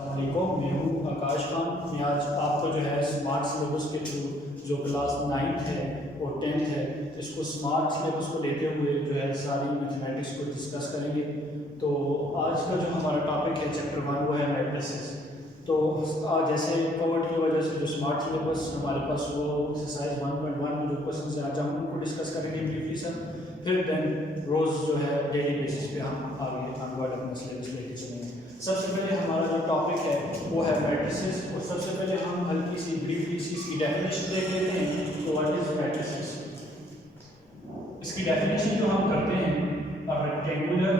अस्सलामुअलैकुम, मैं हूँ आकाश खान। मैं आज आपको जो है स्मार्ट सिलेबस के थ्रू जो क्लास 9th है और 10th है, इसको स्मार्ट सिलेबस को लेते हुए जो है सारी मैथमेटिक्स को डिस्कस करेंगे। तो आज का जो हमारा टॉपिक है चैप्टर 1 वो है मैट्रिसेस। तो आज जैसे कोविड की वजह से जो स्मार्ट सिलेबस हमारे पास वो एक्सरसाइज 1.1 में जो क्वेश्चन है आज हम उनको डिस्कस करेंगे ब्रीफली सर। फिर देन रोज़ जो है डेली बेसिस पे हम आगे आगे अपना सिलेबस लेके चलेंगे। सबसे पहले हमारा जो टॉपिक है वो है मैट्रिसेस, और सबसे पहले हम हल्की सी ब्रीफली सी इसकी डेफिनेशन देख लेते हैं। तो व्हाट इज मैट्रिसेस? इसकी डेफिनेशन जो हम करते हैं, अ रेक्टेंगुलर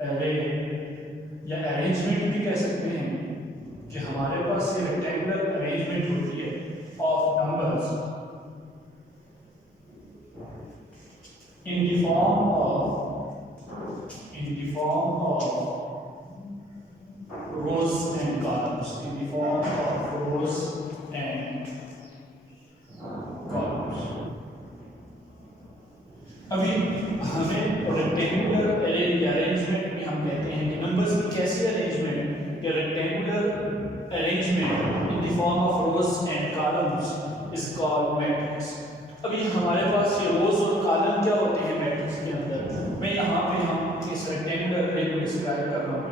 एरे या अरेंजमेंट भी कह सकते हैं कि हमारे पास ये रेक्टेंगुलर अरेंजमेंट होती है of numbers in the form of rows and columns, in the form of rows and columns. अभी हमें रेक्टेंगुलर अरेंजमेंट में हम कहते हैं कि नंबर्स की कैसी अरेंजमेंट या rectangular arrangement in the form of rows and columns is called matrix. अभी हमारे पास ये रोज और कॉलम क्या होते हैं मैट्रिक्स के अंदर, मैं यहाँ पे हम इस रेक्टेंगुलर अरे को डिस्क्राइब कर रहा हूँ।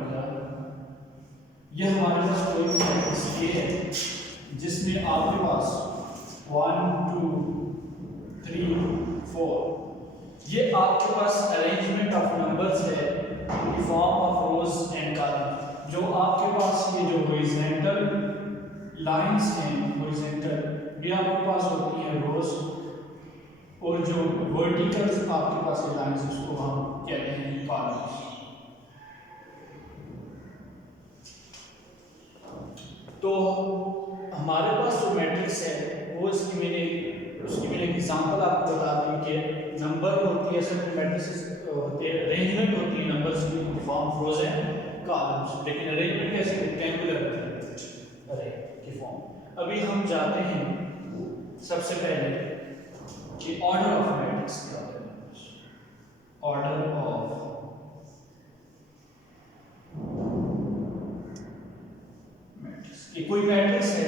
ये हमारे पास कोई मैट्रिक्स ये है जिसमें आपके पास 1 2 3 4 ये आपके पास अरेंजमेंट ऑफ नंबर्स है in the form of rows and column. जो आपके पास ये जो हॉरिजॉन्टल लाइंस हैं, हॉरिजॉन्टल ये आपके पास होती हैं रोज, और जो वर्टिकल आपके पास ये लाइंस उसको हम कहते हैं कॉलम्स। तो हमारे पास जो मैट्रिक्स है वो उसकी मैंने एक एग्जांपल आपको बता दी कि नंबर होती है सब मैट्रिक्स होते हैं, अरेंजमेंट होती है नंबर्स की फॉर्म रोज एंड कॉलम्स, लेकिन अरेंजमेंट कैसे रेक्टेंगुलर अरे की फॉर्म। अभी हम जाते हैं सबसे पहले कि ऑर्डर ऑफ मैट्रिक्स क्या होता है। ऑर्डर ऑफ मैट्रिक्स, कि कोई मैट्रिक्स है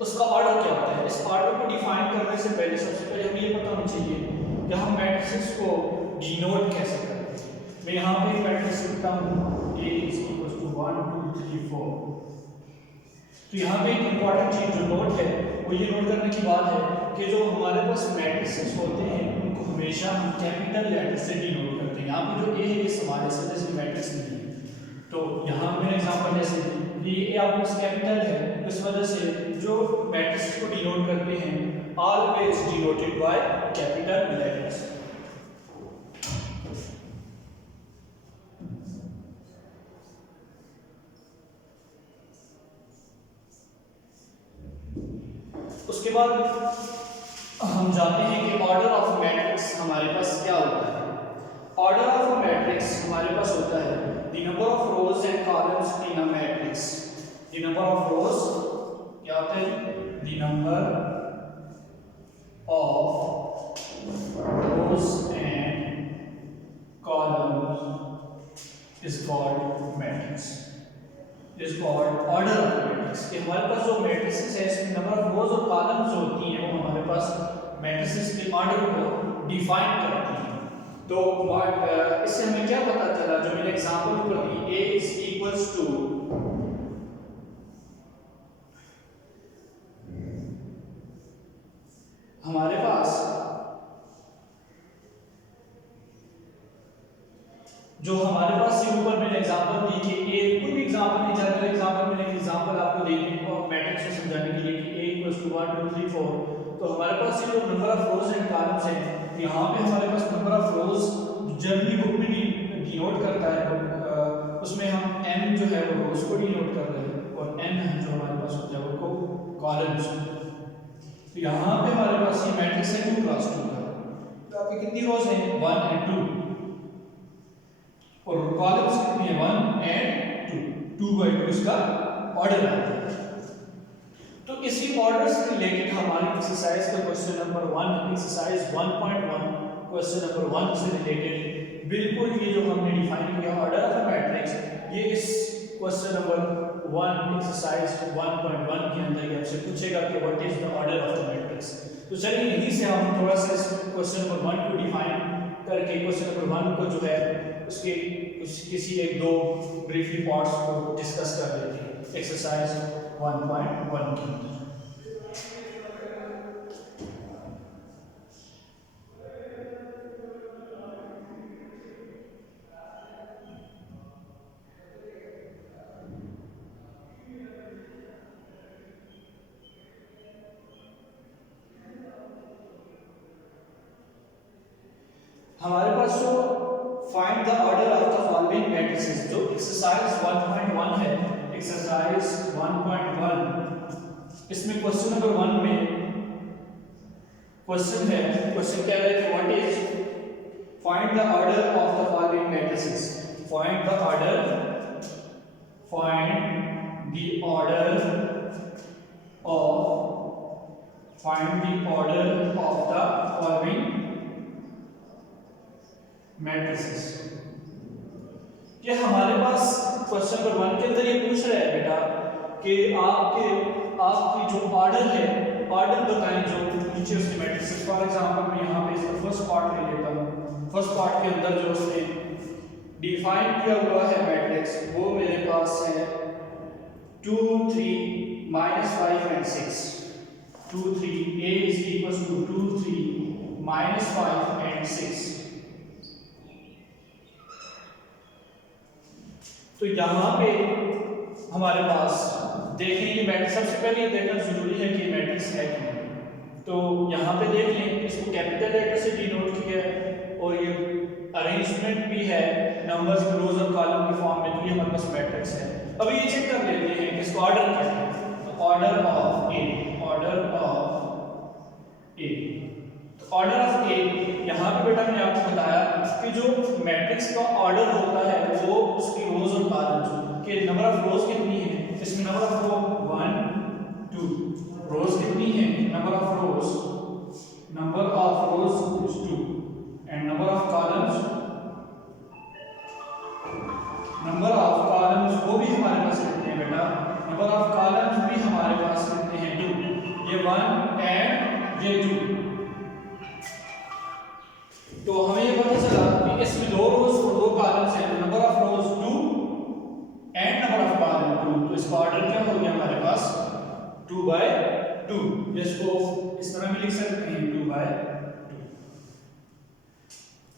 उसका ऑर्डर क्या होता है। इस ऑर्डर को डिफाइन करने से पहले सबसे पहले हमें ये पता होना चाहिए कि हम मैट्रिक्स को डिनोट कैसे करते हैं। मैं यहाँ पे मैट्रिक्स लिखता हूँ A is equals to 1 2 3 4। तो यहाँ पे एक इंपॉर्टेंट चीज जो नोट है वो ये नोट करने की बात है कि जो हमारे पास मैट्रिसेस होते हैं उनको हमेशा हम कैपिटल लेटर से डिनोट करते हैं। यहाँ पे जो ए है ये हमारे साथ जैसे मैट्रिक्स नहीं है, तो यहाँ मैंने एग्जांपल जैसे ये आपके पास कैपिटल है, इस वजह से जो मैट्रिक्स को डिनोट करते हैं always denoted by capital letters. उसके बाद हम जाते हैं कि ऑर्डर ऑफ मैट्रिक्स हमारे पास क्या होता है। ऑर्डर ऑफ मैट्रिक्स हमारे पास होता है the number of rows and columns in a matrix. The number of रोज क्या होता है, the number of rows and columns is called matrix, is called order of matrix. कि हमारे पास जो मैट्रिसेस है इसमें नंबर ऑफ रोज और कॉलम्स जो होती हैं वो हमारे पास मैट्रिसेस के ऑर्डर को डिफाइन करती हैं। तो इससे हमें क्या पता चला, जो मैंने एग्जांपल ऊपर दी A is equals to हमारे पास जो हमारे पास से ऊपर मैंने एग्जांपल दी कि A कोई भी एग्जांपल नहीं, जनरल एग्जांपल मैंने एग्जांपल आपको दे दी और मैट्रिक्स को समझाने के लिए कि A equals to 1 2 3 4। तो हमारे पास ये जो number of rows and columns है, यहाँ पे हमारे पास number of rows generally book में डिनोट करता है, उसमें हम n जो है वो रोज को डिनोट कर रहे हैं और n जो हमारे पास होता है वो कॉलम्स। तो यहाँ पे हमारे पास ये मैट्रिक्स है 2 क्रॉस 2 का। तो आपकी कितनी रोज हैं 1 and 2, और कॉलम्स कितनी है 1 and 2, 2 by 2 इसका ऑर्डर आता है। तो इसी ऑर्डर से रिलेटेड हमारी एक्सरसाइज का question number 1, exercise 1.1 question number 1 से रिलेटेड बिल्कुल ये जो हमने डिफाइन किया ऑर्डर क्वेश्चन नंबर 1 एक्सरसाइज 1.1 के अंदर ये आपसे पूछेगा कि what is the order of the matrix. तो चलिए यहीं से हम थोड़ा सा इस क्वेश्चन नंबर 1 को डिफाइन करके क्वेश्चन नंबर 1 को जो है उसके किसी एक दो ब्रीफली पार्ट्स को डिस्कस कर लेते हैं एक्सरसाइज 1.1 के अंदर। हमारे पास जो find the order of the following matrices जो एक्सरसाइज 1.1 है, एक्सरसाइज 1.1 इसमें क्वेश्चन नंबर 1 में क्वेश्चन है, क्वेश्चन कह रहा है कि what is find the order of the following matrices. Find the order of the following matrices. ये हमारे पास क्वेश्चन नंबर 1 के अंदर ये पूछ रहा है बेटा कि आपकी जो ऑर्डर है, ऑर्डर बताएं जो नीचे उसके मैट्रिसेस। फॉर एग्जांपल मैं यहाँ पे इसका फर्स्ट पार्ट ले लेता हूँ। फर्स्ट पार्ट के अंदर जो उसने डिफाइन किया हुआ है मैट्रिक्स वो मेरे पास है 2 3 -5 and 6। 2 3 A is equals to 2 3 -5 and 6। तो यहाँ पे हमारे पास देखें ये मैट्रिक्स, सबसे पहले ये देखना जरूरी है कि मैट्रिक्स है क्या। तो यहाँ पे देख लें, इसको कैपिटल लेटर से डिनोट किया है और ये अरेंजमेंट भी है नंबर्स रोज और कॉलम के फॉर्म में, तो ये हमारे पास मैट्रिक्स है। अभी ये चेक कर लेते हैं कि इसको ऑर्डर क्या है। तो ऑर्डर ऑफ ए, तो ऑर्डर ऑफ ए यहाँ पे बेटा मैंने आपको बताया कि जो मैट्रिक्स का ऑर्डर होता है वो उसकी रोज और कॉलम्स के नंबर ऑफ रोज कितनी है, इसमें नंबर ऑफ रो 1 2, रोज कितनी है, number of rose is 2 and number of columns वो भी हमारे पास कितने हैं बेटा, नंबर ऑफ कॉलम्स भी हमारे पास कितने हैं 2, ये 1 एंड ये 2। तो हमें ये पता चला कि इसमें दो रोज और दो कॉलम्स हैं, number of rose 2 and number of column 2। तो इसका ऑर्डर क्या हो गया हमारे पास 2/2। इसको इस तरह भी लिख सकते हैं 2/2।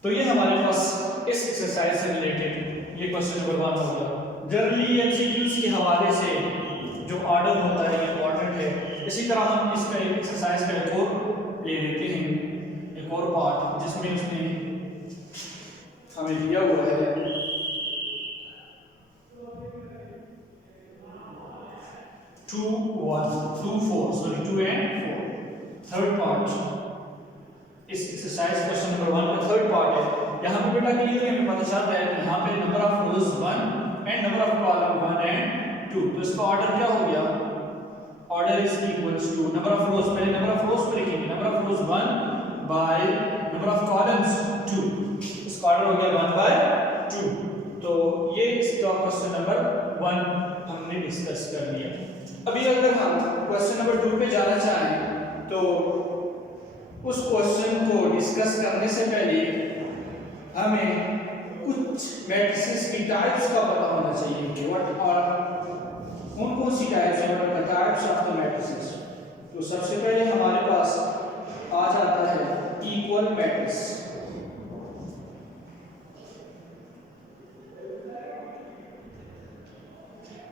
तो ये हमारे पास इस एक्सरसाइज से रिलेटेड ये क्वेश्चन नंबर 1 हो गया। जनरली एमसीक्यूज के हवाले से जो ऑर्डर होता है इंपॉर्टेंट है। इसी तरह हम इसका एक एक्सरसाइज का एक और ले लेते हैं, एक और पार्ट जिसमें उसने हमें दिया हुआ है 2 and 4। थर्ड पार्ट इस एक्सरसाइज क्वेश्चन नंबर 1 का थर्ड पार्ट है। यहाँ पे बेटा क्लियरली हमें पता चलता है कि यहाँ पे number of rows 1 and number of column 1 and 2। तो इसका ऑर्डर क्या हो गया, order is equals to number of rows, पहले नंबर ऑफ रोज पे लिखेंगे, number of rows 1 by number of columns 2। इसका ऑर्डर हो गया 1/2। तो ये इसका क्वेश्चन नंबर 1 हमने डिस्कस कर लिया। अभी अगर हम क्वेश्चन नंबर 2 पे जाना चाहें तो उस क्वेश्चन को डिस्कस करने से पहले हमें कुछ मैट्रिसेस की टाइप्स का पता होना चाहिए कि व्हाट आर कौन सी टाइप्स हैं, what are the types of the matrices. तो सबसे पहले हमारे पास आ जाता है इक्वल मैट्रिक्स।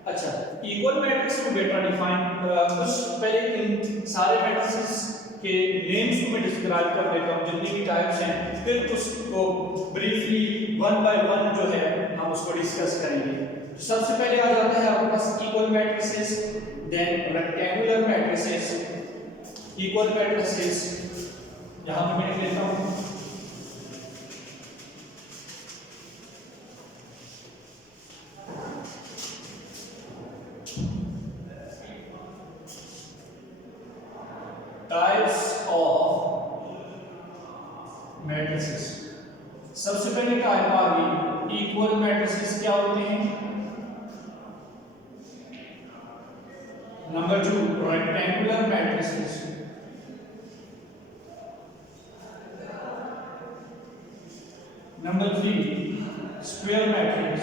अच्छा, इक्वल मैट्रिक्स को बेटा डिफाइन कुछ पहले इन सारे मैट्रिसेस के नेम्स को मैं डिस्क्राइब कर देता हूँ जितनी भी टाइप्स हैं, फिर उसको ब्रीफली 1 by 1 जो है हम उसको डिस्कस करेंगे। तो सबसे पहले आ जाता है आपके पास equal matrices, then rectangular matrices, equal matrices यहाँ पे मैं लिख लेता हूँ टाइप्स ऑफ मैट्रिसेस। सबसे पहले टाइप आ गई इक्वल मैट्रिसेस। क्या होते हैं Number 2, rectangular matrices. Number 3, square matrix.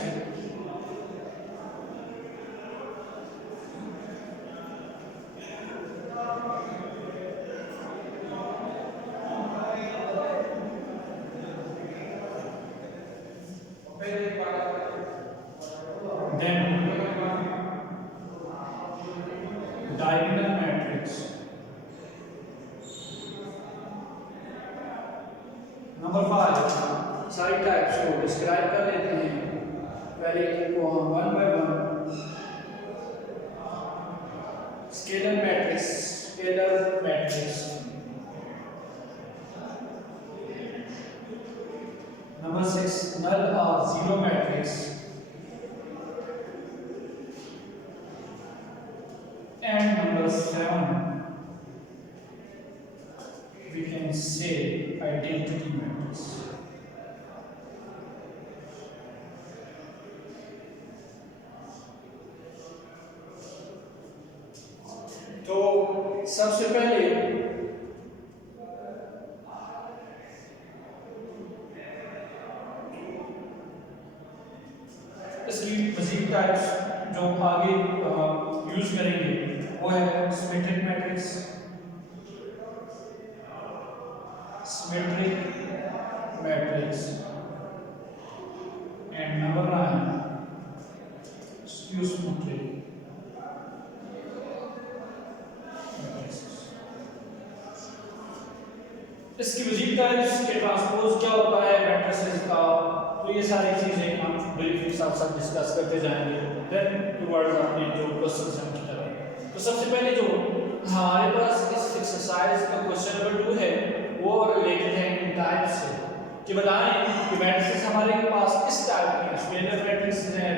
Then diagonal matrix. Number 5, side types को डिस्क्राइब कर लेते हैं। पहले इनको हम one by one. Scalar matrix. Number 6, null or zero matrix. And number 7, we can say identity matrix. तो सबसे पहले इसकी मज़ीद टाइप्स जो हम आगे यूज करेंगे वो है symmetric matrix, and number 9, skew symmetric. इसकी मज़ीद टाइप्स के ट्रांसपोज क्या होता है मैट्रिसेस का, तो ये सारी चीज़ें हम ब्रीफली साथ डिस्कस करते जाएंगे। देन टुवर्ड्स अपने जो क्वेश्चंस हैं उनकी तरफ। तो सबसे पहले जो हमारे पास इस एक्सरसाइज का क्वेश्चन नंबर 2 है वो रिलेटेड है इन टाइप से कि बताएं कि मैट्रिसेस हमारे पास किस टाइप के हैं। स्केलर मैट्रिसेस हैं,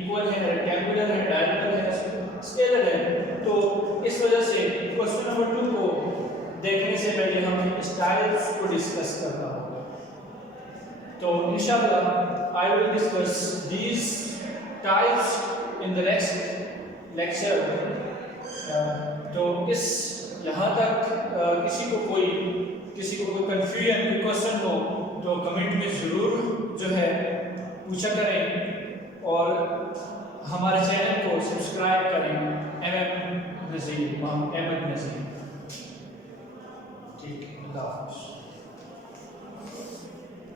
इक्वल है, रेक्टेंगुलर है, डायगोनल है, स्केलर है। तो इस वजह से क्वेश्चन नंबर 2 को देखने से पहले हमें इस टाइप्स को डिस्कस करना होगा। तो इंशाल्लाह I will discuss these types in the next lecture. तो इस यहाँ तक किसी को कोई कंफ्यूजन, कोई क्वेश्चन हो तो कमेंट में ज़रूर जो है पूछा करें और हमारे चैनल को सब्सक्राइब करें। अहमद नज़ीर। ठीक है, अल्लाह हाफ़िज़।